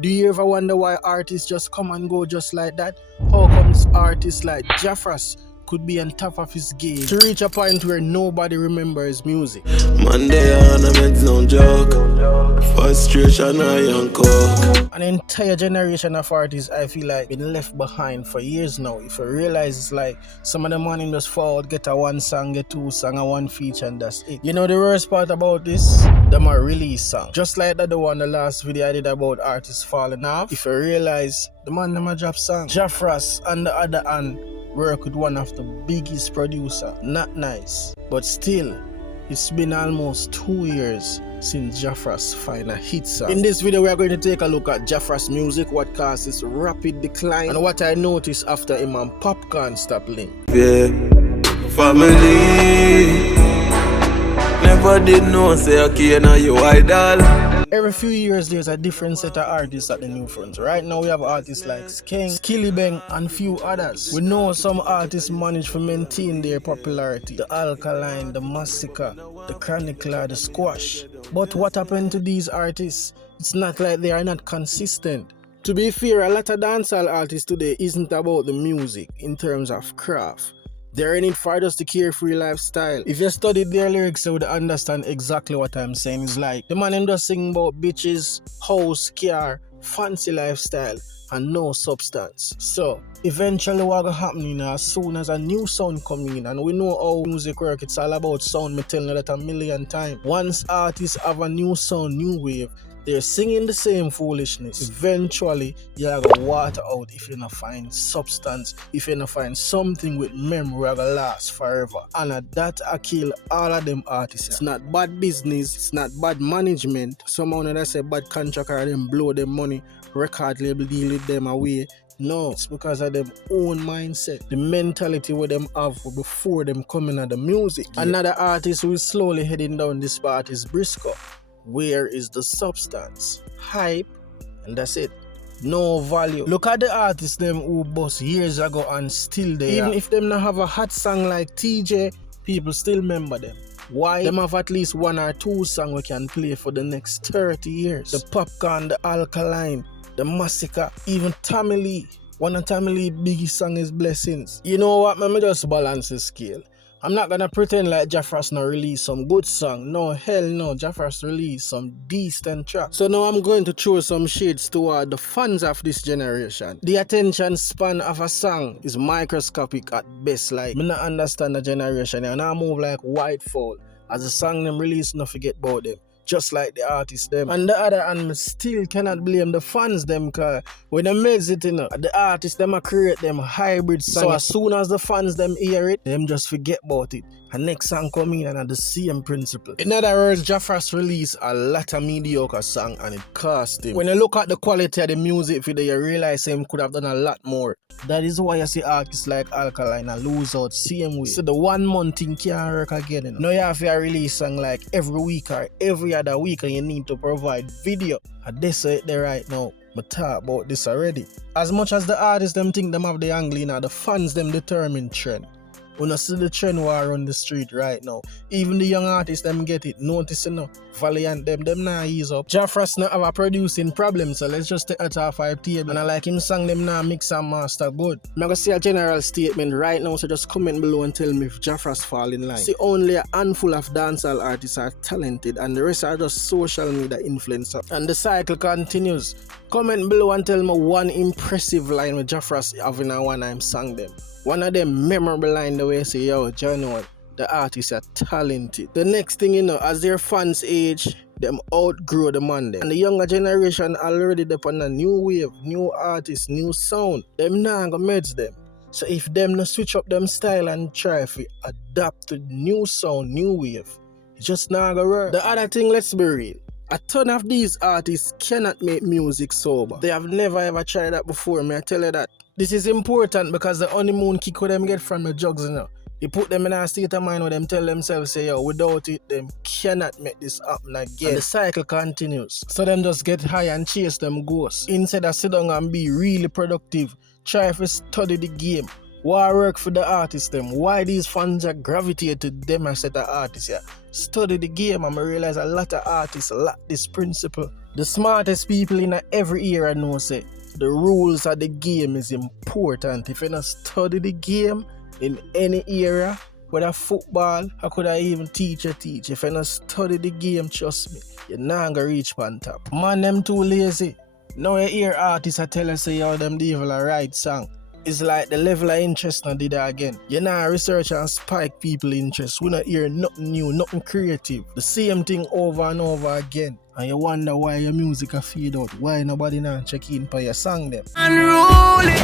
Do you ever wonder why artists just come and go just like that? How comes artists like Jafrass could be on top of his game to reach a point where nobody remembers music? Monday ornaments no joke. Frustration I young coke. An entire generation of artists I feel like been left behind for years now. If you realize it's like some of the money just forward, get a one song, get two song, and one feature, and that's it. You know the worst part about this? Them a release song. Just like the one the last video I did about artists falling off. If you realize the man them a drop song. Jafrass on the other hand work with one of the biggest producer. Not nice, but still it's been almost 2 years since Jafrass find a hit song. In this video we are going to take a look at Jafrass music, what caused its rapid decline, and what I noticed after him and Popcaan stopped link. Yeah, family. Never did know say okay now you idol. Every few years there's a different set of artists at the new front. Right now we have artists like King, Skillibeng and few others. We know some artists manage to maintain their popularity. The Alkaline, the Massacre, the Chronicler, the Squash. But what happened to these artists? It's not like they are not consistent. To be fair, a lot of dancehall artists today isn't about the music in terms of craft. They're in it for just the carefree lifestyle. If you studied their lyrics, you would understand exactly what I'm saying. It's like the man just sing about bitches, house, car, fancy lifestyle, and no substance. So eventually what will happen as soon as a new sound come in, and we know how music works, it's all about sound. Me telling you that a million times. Once artists have a new sound, new wave, they're singing the same foolishness. Eventually, you're gonna water out if you don't find substance, if you don't find something with memory that last forever. And that I kill all of them artists. It's not bad business, it's not bad management. Someone that say bad contract or them blow them money, record label deal with them away. No, it's because of them own mindset, the mentality what them have before them coming at the music. Another artist who is slowly heading down this path is Briscoe. Where is the substance? Hype, and that's it. No value. Look at the artists them who bust years ago and still there. Even if them not have a hot song like TJ, people still remember them. Why? Them have at least 1 or 2 songs we can play for the next 30 years. The Popcaan, the Alkaline, the Massacre, even Tommy Lee. One of Tommy Lee's biggest song is Blessings. You know what, man, me just balance the scale. I'm not gonna pretend like Jafrass not release some good song. No, hell no, Jafrass release some decent tracks. So now I'm going to throw some shades toward the fans of this generation. The attention span of a song is microscopic at best. Like, me not understand the generation and I move like white fall. As the song them release, no forget about them. Just like the artists them. On the other hand, I still cannot blame the fans them, cause when they make it, you know, the artists them a create them hybrid songs. So as soon as the fans them hear it, them just forget about it. And next song come in and at the same principle. In other words, Jafrass released a lot of mediocre song and it cost him. When you look at the quality of the music video, you realize him could have done a lot more. That is why you see artists like Alkaline and lose out same way. So the 1 month thing can't work again. You know? Now you have to release song like every week or every other week and you need to provide video. And this it there right now. I talk about this already. As much as the artists them think them have the angle, you know, the fans them determine trend. When I see the trend war on the street right now, even the young artists them get it. Notice enough. Valiant them not ease up. Jafrass not have a producing problem, so let's just take that off our table. And I like him song them now mix and master good. I'm gonna see a general statement right now, so just comment below and tell me if Jafrass fall in line. See, only a handful of dancehall artists are talented and the rest are just social media influencers. And the cycle continues. Comment below and tell me one impressive line with Jafrass having a one I'm sang them. One of them memorable line the way I say, yo, John, the artists are talented. The next thing you know, as their fans age, them outgrow the man them. And the younger generation already depend on a new wave, new artists, new sound. Them not gonna merge them. So if them no switch up them style and try to adapt to new sound, new wave, it just not gonna work. The other thing, let's be real. A ton of these artists cannot make music sober. They have never ever tried that before, may I tell you that. This is important because the honeymoon kick with them get from the drugs, you know. You put them in a state of mind where them tell themselves, say, yo, without it, them cannot make this happen again. And the cycle continues. So them just get high and chase them ghosts. Instead of sit down and be really productive, try to study the game, Why work for the artists them? Why these fans are gravitate to them as set of artists? Yeah? Study the game and I realize a lot of artists lack this principle. The smartest people in every era know say the rules of the game is important. If you not study the game in any era, whether football, how could I even teach? If you not study the game, trust me, you're not gonna reach on top. Man, them too lazy. Now you hear artists tell us say yo them devil a write song. It's like the level of interest now did that again. You know, research and spike people interest. We not hear nothing new, nothing creative. The same thing over and over again. And you wonder why your music a fade out. Why nobody not check in for your song them. Unruly.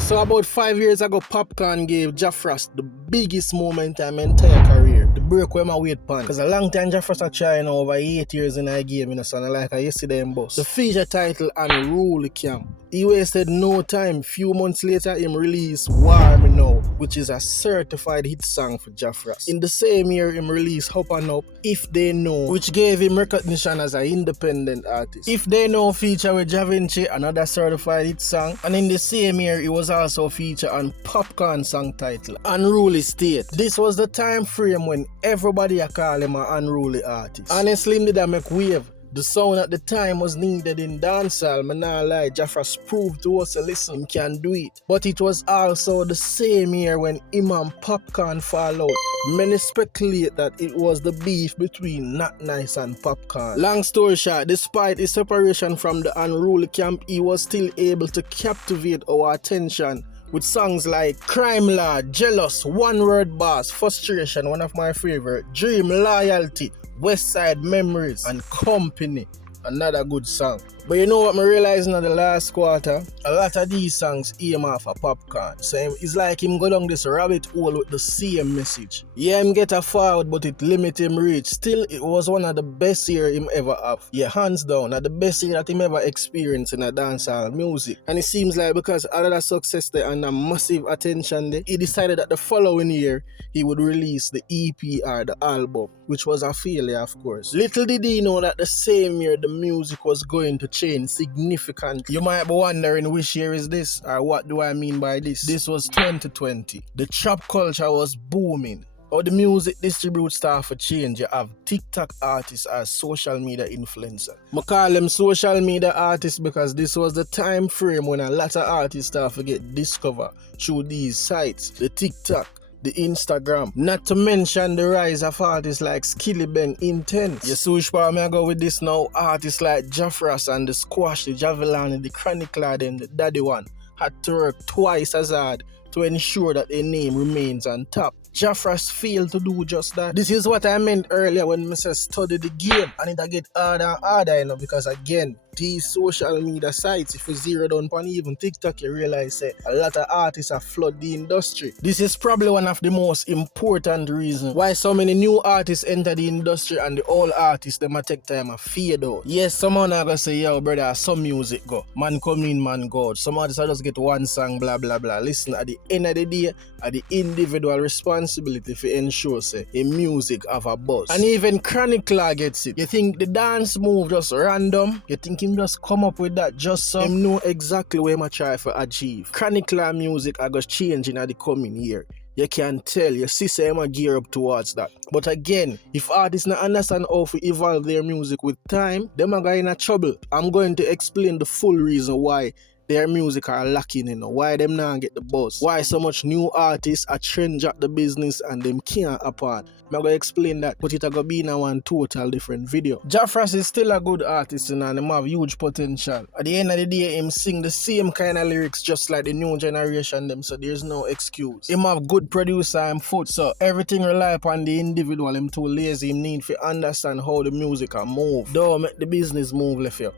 So about 5 years ago, Popcaan gave Jafrass the biggest moment in my entire career. The break where my weight pan. Because a long time Jafrass are trying over 8 years in a game, you know, so I like I yesterday in boss. The feature title Unruly came. He wasted no time. Few months later, him released War Me Now, which is a certified hit song for Jafrass. In the same year, him released Up and Up, If They Know, which gave him recognition as an independent artist. If They Know feature with Javinci, another certified hit song. And in the same year, he was also featured on Popcaan song title Unruly State. This was the time frame when everybody call him an unruly artist. Honestly, him did that make wave. The sound at the time was needed in dancehall. Man, nah lie, Jafrass proved to us, listen, he can do it. But it was also the same year when him and Popcaan fall out. Many speculate that it was the beef between Not Nice and Popcaan. Long story short, despite his separation from the Unruly camp, he was still able to captivate our attention with songs like Crime Lord, Jealous, One Word Boss, Frustration, one of my favorite, Dream, Loyalty, West Side Memories, and Company. Another good song. But you know what I realized in the last quarter? A lot of these songs aim off a Popcaan. So it's like him go down this rabbit hole with the same message. Yeah, him get a forward, but it limit him reach. Still, it was one of the best year him ever have. Yeah, hands down, the best year that him ever experienced in a dancehall music. And it seems like because all of the success there and a massive attention there, he decided that the following year, he would release the EP or the album, which was a failure, of course. Little did he know that the same year, the music was going to change significantly. You might be wondering which year is this, or what do I mean by this? This was 2020. The trap culture was booming. How the music distribute start for change. You have TikTok artists as social media influencer. I call them social media artists because this was the time frame when a lot of artists start to get discovered through these sites. The TikTok, the Instagram, not to mention the rise of artists like Skilly Bang, Intense. You see which part I go with this now? Artists like Jafrass and the Squash, the Javelin, the Chronicler, and the Daddy One had to work twice as hard to ensure that their name remains on top. Jafrass failed to do just that. This is what I meant earlier when I said study the game, and it get harder and harder, you know, because again, these social media sites, if you zero down on even TikTok, you realize that a lot of artists have flooded the industry. This is probably one of the most important reasons why so many new artists enter the industry and the old artists, them a take time and fade out. Yes, someone are gonna say, yo brother, some music go. Man come in, man go out. Some artists just get one song, blah blah blah. Listen, at the end of the day, at the individual responsibility to ensure say a music have a buzz. And even Chronicler gets it. You think the dance move just random? You think him just come up with that just so him know exactly where him try to achieve. Chronicler music are going to change in the coming year. You can tell, you see say him gear up towards that. But again, if artists not understand how to evolve their music with time, them are going in trouble. I'm going to explain the full reason why their music are lacking, you know, why them not get the buzz, why so much new artists are trend at the business and them can't apart. I'm gonna explain that, but it's gonna be in one total different video. Jafrass is still a good artist, you know, and him have huge potential. At the end of the day, him sing the same kind of lyrics just like the new generation them, so there's no excuse. Him have good producer and foot, so everything rely upon the individual. Him too lazy, him need to understand how the music can move. Don't make the business move left you.